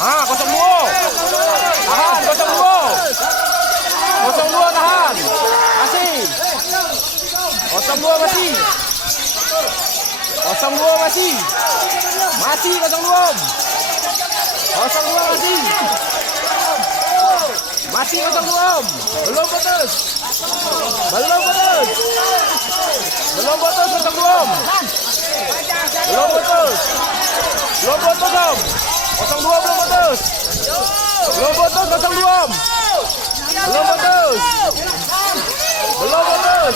02. Tahan 02. 02 tahan. Masih. 02 masih. 02 masih. Masih 02. 02 masih. Masih 02. Belum putus. Belum putus. Belum putus 02. Belum putus. Belum putus Om. 02 belum putus. Belum putus 02. Belum putus. Belum putus.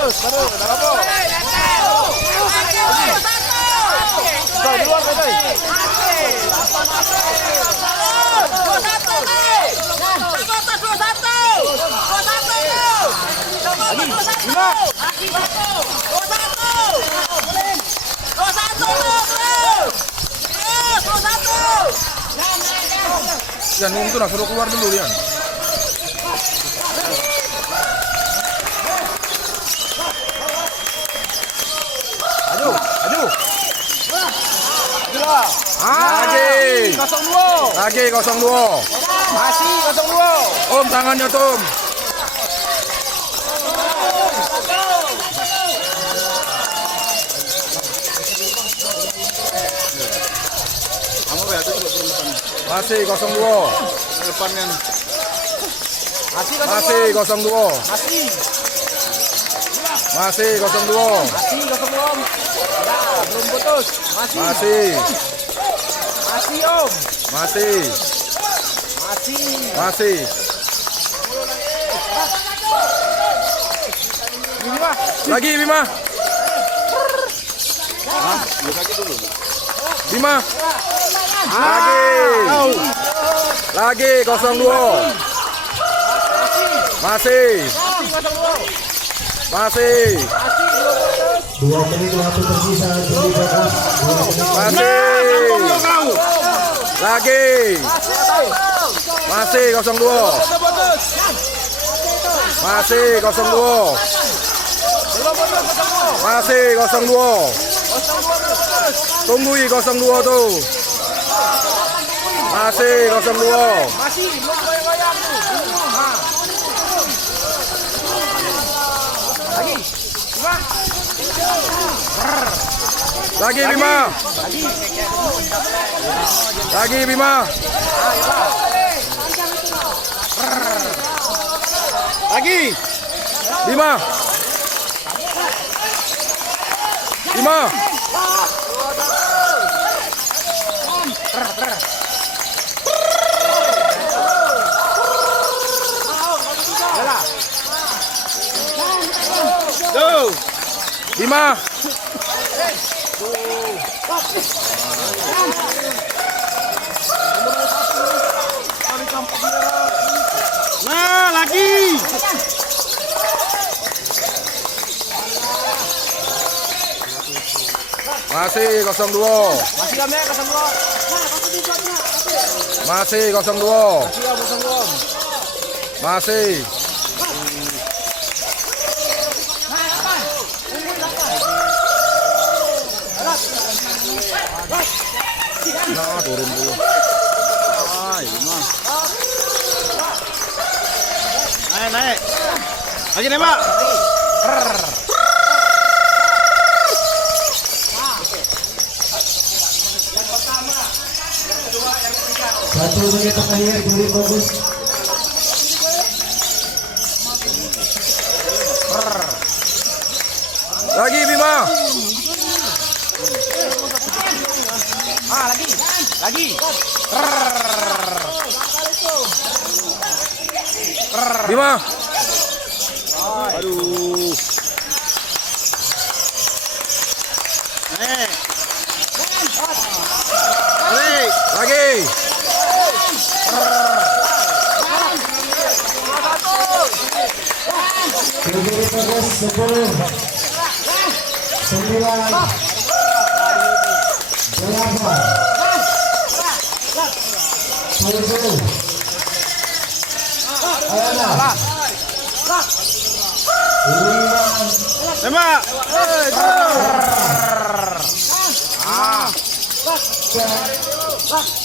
Terus baru dah apa? Stop duluan Kotai. Yan, itu lah suruh keluar dulu Yan. Aduh. Lagi 02. Lagi 02. Masih 02. Om tangannya Tom. Masih 02. Depannya. Masih 02. Masih 02. Masih. Masih 02. Masih 02. Ya, belum putus. Masih. Masih. Masih Om. Masih. Masih. Masih. Bima. Lagi Bima. Hah? Lagi dulu. Bima. Lagi 02. Masih. Masih. 2 menit waktu tersisa untuk fokus. Masih. Lagi. Masih 02. Masih 02. Masih 02. Tunggui 02 tuh. Masih 02. Masih belum goyang-goyang tuh. Lagi Bima. Lagi Bima. Lagi Bima. Bima. Go. Bima. Nah, lagi. Masih 02. Masih kami 02. Masih 02. Masih. Nah, turun dulu. Naik. Lagi nembak. 1 menit terakhir dari fokus. Lagi Bima. Lagi. Bima. Aduh. Lagi. Berdiri fokus 10, 9, 8, 7, 6, 5, Tembak. 4,